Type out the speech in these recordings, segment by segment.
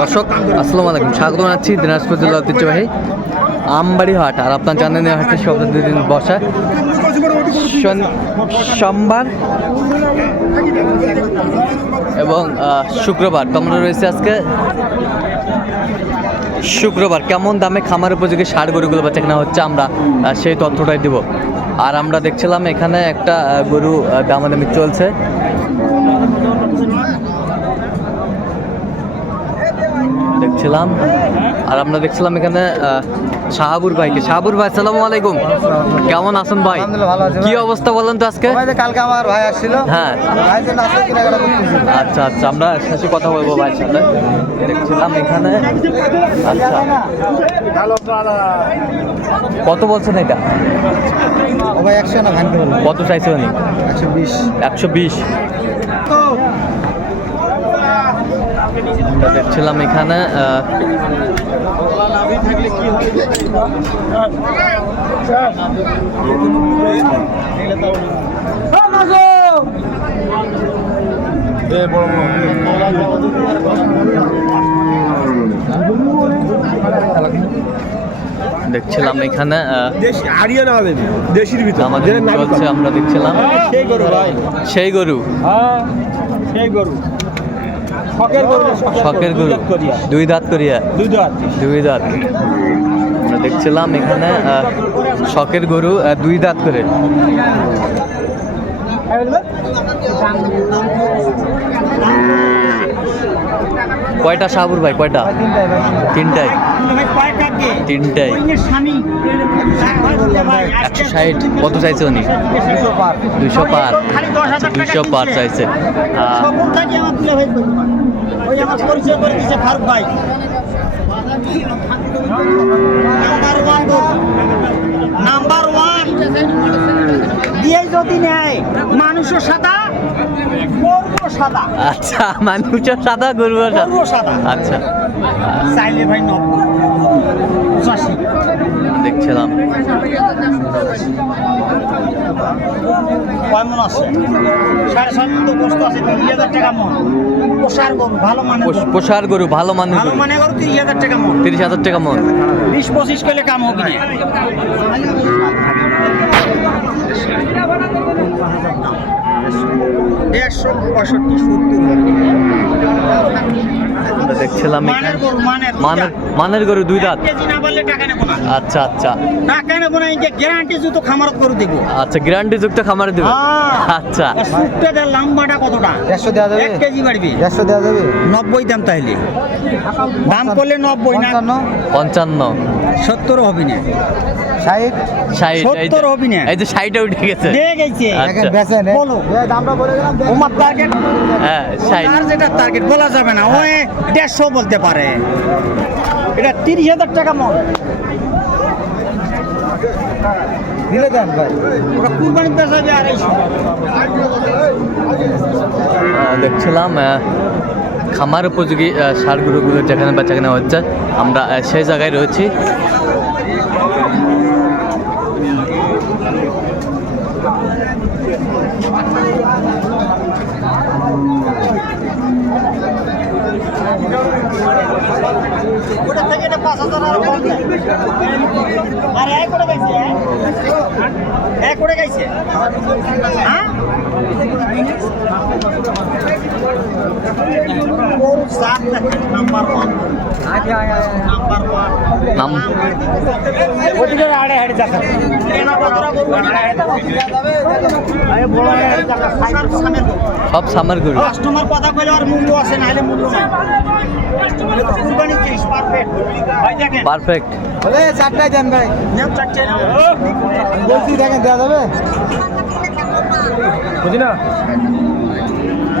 দর্শক, আসসালামু আলাইকুম। স্বাগত জানাচ্ছি দিনাজপুর জেলা ঐতিহ্যবাহী আমবাড়ি হাট। আর আপনার জানেন হাটটি সপ্তাহে দুই দিন বসা। সোমবার এবং শুক্রবার। তো আমরা রয়েছে আজকে শুক্রবার। কেমন দামে খামার উপযোগী ষাড় গরুগুলো বাচ্চা কেনা হচ্ছে আমরা সেই তথ্যটাই দিব। আর আমরা দেখছিলাম এখানে একটা গরু দামাদামি চলছে। জন্য দেখছিলাম। আর আমরা দেখছিলাম এখানে শাহাবুর ভাইকে। শাহাবুর ভাই আসসালামু আলাইকুম। কেমন আছেন ভাই? কি অবস্থা বলেন তো আজকে? কালকে আমার ভাই আসছিল। হ্যাঁ। ভাই আচ্ছা আচ্ছা আমরা শেষে কথা বলব ভাইয়ের সাথে। দেখছিলাম এখানে। আচ্ছা। কত বলছেন এটা? ভাই কত চাইছে উনি? একশো বিশ। একশো বিশ। আমরা দেখছিলাম এখানে দেখছিলাম এখানে আরিয়ানা হবে দেশির ভিতর। আমাদের আমরা দেখছিলাম। সেই গরু ভাই। সেই গরু। হ্যাঁ সেই গরু। শখের গরু। দুই দাঁত করিয়া। দুই দাঁত দুই দাঁত। আমরা দেখছিলাম এখানে শখের গরু দুই দাঁত করে। কয়টা সাবুর ভাই? কয়টা? তিনটাই। তিনটাই। একশো ষাট। কত চাইছে উনি? দুইশো পার। দুশো পার চাইছে। আহ, নাম্বার ওয়ান দিয়ে যদি নেয় মানুষও সাদা গরুও সাদা। আচ্ছা মানুষের সাদা। গরুও সাদা। আচ্ছা। চাইলে ভাই নব্বই। পঁচাশি। দেখছিলাম। কেমন আছে? সাড়ে ছয় মন তো গোস্ত আছে তিরিশ হাজার টাকা মন। পোষার গরু ভালো মানে পোষ- পোষার গরু ভালো মানুষ ভালো মানে গরু তিরিশ হাজার টাকা মন। তিরিশ হাজার টাকা মন। বিশ পঁচিশ করলে কাম হবে দেড়শো পঁয়ষট্টি সত্তর। আমরা দেখছিলাম মানের গরু মানের গরু দুই দাঁত। না পারলে টাকা নেব না। আচ্ছা আচ্ছা। টাকা নেব না যে গ্যারান্টি জুতো খামারত করে দেবো। আচ্ছা গ্যারান্টি যুক্ত খামারে দেবে। হ্যাঁ। আচ্ছা। সুটটা দেয় লম্বাটা কতটা? একশো দেওয়া যাবে। এক কেজি বাড়বি। একশো দেওয়া যাবে। নব্বই দাম তাহলে দাম করলে নব্বই না? পঞ্চান্ন। পঞ্চান্ন। সত্তর হবে না। এই যে- না। এই যে ষাটে উঠে গেছে। দিয়ে গেছে। আচ্ছা। বেচেন। বলো। দামটা বলে গেলাম ওমার টার্গেট হ্যাঁ ষাট। আর যেটা টার্গেট বলা যাবে না। ওই দেড়শো বলতে পারে। এটা তিরিশ হাজার টাকা মন। দিলে দেন ভাই। ওটা কুরবানির পেশা যে আড়াইশো। আহ, দেখছিলাম খামার উপযোগী আহ, সার গরুগুলো যেখানে বেচাকেনা হচ্ছে আমরা সেই জায়গায় রয়েছি। ওটা থেকে এটা পাঁচ হাজার আর এক করে গেছে এক? করে গাইছে হ্যাঁ গরুর জাত দেখেন নাম্বার ওয়ান নাম্বার ওয়ান নাম ওদিকে আড়ে হাড়ে দেখা কেনা কতটা গরু আরে বড় হাড়ে দেখা সাইকেল সামনের গরু সব সামার গরু। কাস্টমার কথা কইলে আর মূল্য আছে নাহলে মূল্য নাই। কুরবানি জিনিস পারফেক্ট ভাই দেখেন। পারফেক্ট বলে চারটাই দেন ভাই। নেও চারটে নাও। বলছি দেখেন দেওয়া যাবে? বুঝি না এই একটা দাম কত চারশো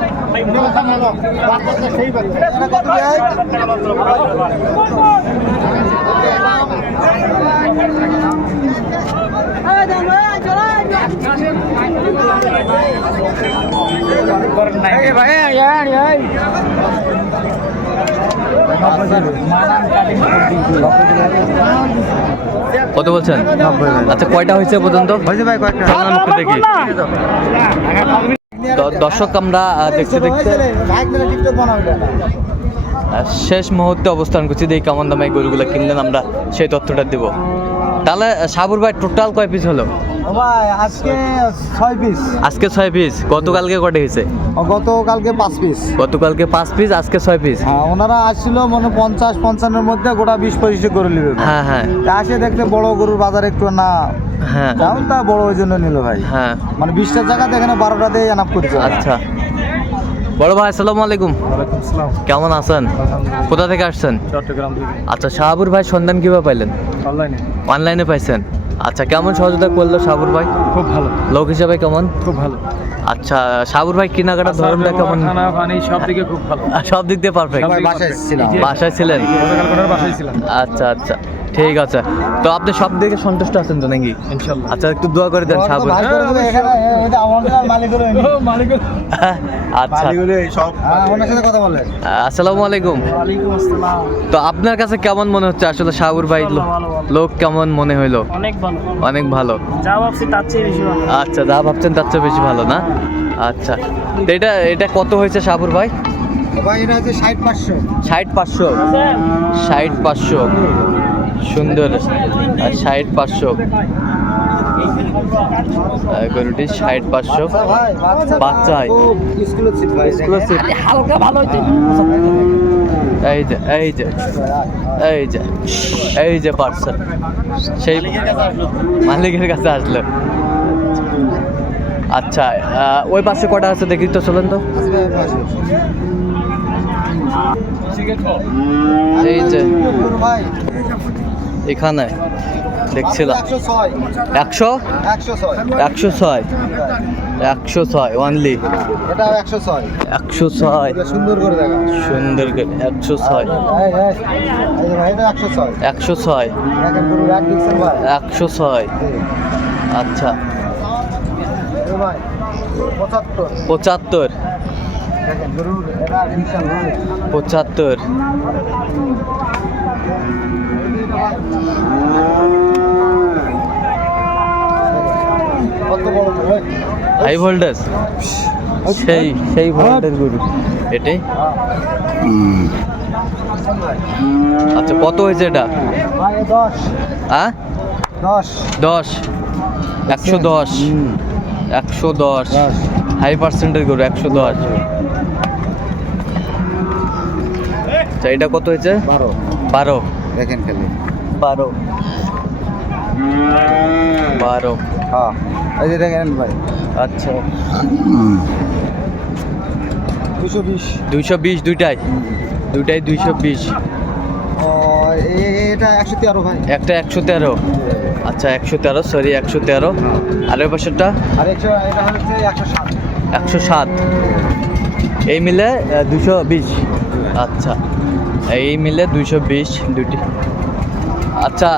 কত বলছেন? আচ্ছা কয়টা হয়েছে পর্যন্ত? হয়েছে ভাই একটু দেখি। দর্শক আমরা দেখতে দেখতে শেষ মুহূর্তে অবস্থান করছি। দেখি কেমন দামে এই গরুগুলো কিনলেন আমরা সেই তথ্যটা দেব। তাহলে সাবুর ভাই টোটাল কয় পিস হলো? আজকে ছয় পিস আজকে ছয় পিস গতকালকে কটে হয়েছে? গতকালকে পাঁচ পিস গতকালকে পাঁচ পিস আজকে ছয় পিস হ্যাঁ ওনারা আসছিল মনে পঞ্চাশ পঞ্চান্নের মধ্যে গোটা বিশ পঁচিশে গরু নিবে। হ্যাঁ হ্যাঁ। আসে দেখতে বড় গরুর বাজার একটু না হ্যাঁ। দাম তা বড় ওই জন্য নিল ভাই। হ্যাঁ। মানে বিশটার জায়গাতে এখানে বারোটা দিয়ে আনাপ করছে। আচ্ছা। বড় ভাই আসসালামু আলাইকুম। কেমন আছেন? কোথা থেকে আসছেন? চট্টগ্রাম আচ্ছা শাহাবুর ভাই সন্ধান কীভাবে পাইলেন? অনলাইনে। অনলাইনে পাইছেন। আচ্ছা কেমন সহযোগিতা করল সাবুর ভাই? খুব ভালো। লোক হিসাবে কেমন? খুব ভালো। আচ্ছা সাবুর ভাই কেনাকাটার ধরনটা কেমন? খানা পানি সব দিকে খুব ভালো। সব দিক দিয়ে পারফেক্ট বাসায় ছিলেন? বাসায় ছিলাম। আচ্ছা আচ্ছা। ঠিক আছে। তো আপনি সব দিকে সন্তুষ্ট আছেন তো নাকি? আচ্ছা একটু দোয়া করে দেন। মালিক আচ্ছা। ওনার সাথে কথা বলেন। আসসালামু আলাইকুম। তো আপনার কাছে কেমন মনে হচ্ছে? আসলে সাবুর ভাই। লোক কেমন মনে হইল? অনেক ভালো। অনেক ভালো। যা ভাবছি তার চেয়ে বেশি ভালো। আচ্ছা যা ভাবছেন তার চেয়ে বেশি ভালো না? আচ্ছা। তো এটা এটা কত হয়েছে সাবুর ভাই? ভাই এটা হচ্ছে ষাট পাঁচশো। ষাট পাঁচশো। ষাট পাঁচশো। সুন্দর। আর ষাট পাঁচশো। গরুটি ষাট পাঁচশো। বাচ্চা হয়। হালকা ভালো এই যে এই যে এই যে এই যে পার্সেল সেই মালিকের কাছে আসলো। আচ্ছা ওই পাশে কটা আছে দেখি তো চলেন তো। এই যে। এখানে দেখছিলাম। একশো? একশো ছয়। একশো ছয় অনলি একশো ছয়। একশো ছয় সুন্দর করে সুন্দর করে একশো ছয়। একশো ছয়। একশো ছয়। আচ্ছা। পঁচাত্তর। পঁচাত্তর। হাই ভোল্টেজ সেই সেই ভোল্টেজ গরু। এটাই? আচ্ছা কত হয়েছে এটা? হ্যাঁ দশ। একশো দশ। একশো দশ। হাই পার্সেন্টের গরু, একশো দশ। আচ্ছা এটা কত হয়েছে? বারো। বারো। দেখেন খালি। বারো। বারো। হ্যাঁ এই যে দেখেন ভাই। আচ্ছা। দুশো বিশ। দুইশো বিশ দুইটাই? দুইটাই দুইশো বিশ। এটা একশো তেরো ভাই। একটা একশো তেরো? আচ্ছা একশো তেরো সরি একশো তেরো। আর ওই পাশেরটা? আর একশো এটা হচ্ছে একশো সাত। একশো সাত। এই মিলে দুশো বিশ। আচ্ছা। এই মিলে দুইশো বিশ দুটি আচ্ছা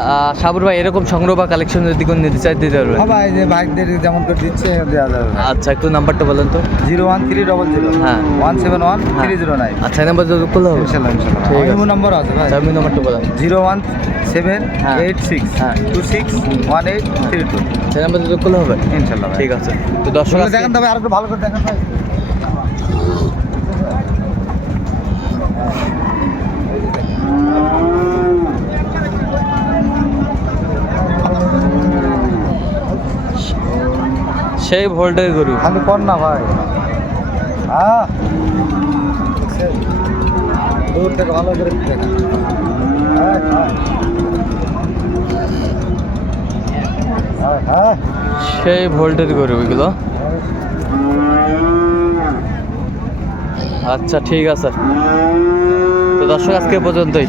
সাবুর ভাই এরকম সংগ্রহ বা কালেকশন যদি কোনো নিতে চাই দিতে পারবেন? হ্যাঁ ভাই যে ভাইদের যেমন করে দিচ্ছে দেওয়া যাবে আচ্ছা একটু নাম্বারটা বলেন তো। Zero one three double zero. হ্যাঁ। ওয়ান সেভেন ওয়ান হ্যাঁ। Three zero nine. আচ্ছা নাম্বার যদি করলে হবে। ইনশাল্লাহ ইনশাল্লাহ। ঠিক আছে। ইমো নম্বর আছে ভাই। আচ্ছা আমি নাম্বারটা বলেন জিরো ওয়ান সেভেন হ্যাঁ। এইট সিক্স হ্যাঁ। Two six one eight three two. সেই নাম্বার যদি করলে হবে। ইনশাল্লাহ ঠিক আছে। তো দর্শক দেখেন তবে আর একটু ভালো করে দেখেন ভাই। সেই ভোল্টের গরু খালি কর না ভাই। হ্যাঁ দূর থেকে ভালো করে সেই ভোল্টের গরু এগুলো। আচ্ছা ঠিক আছে। তো দর্শক আজকে পর্যন্তই।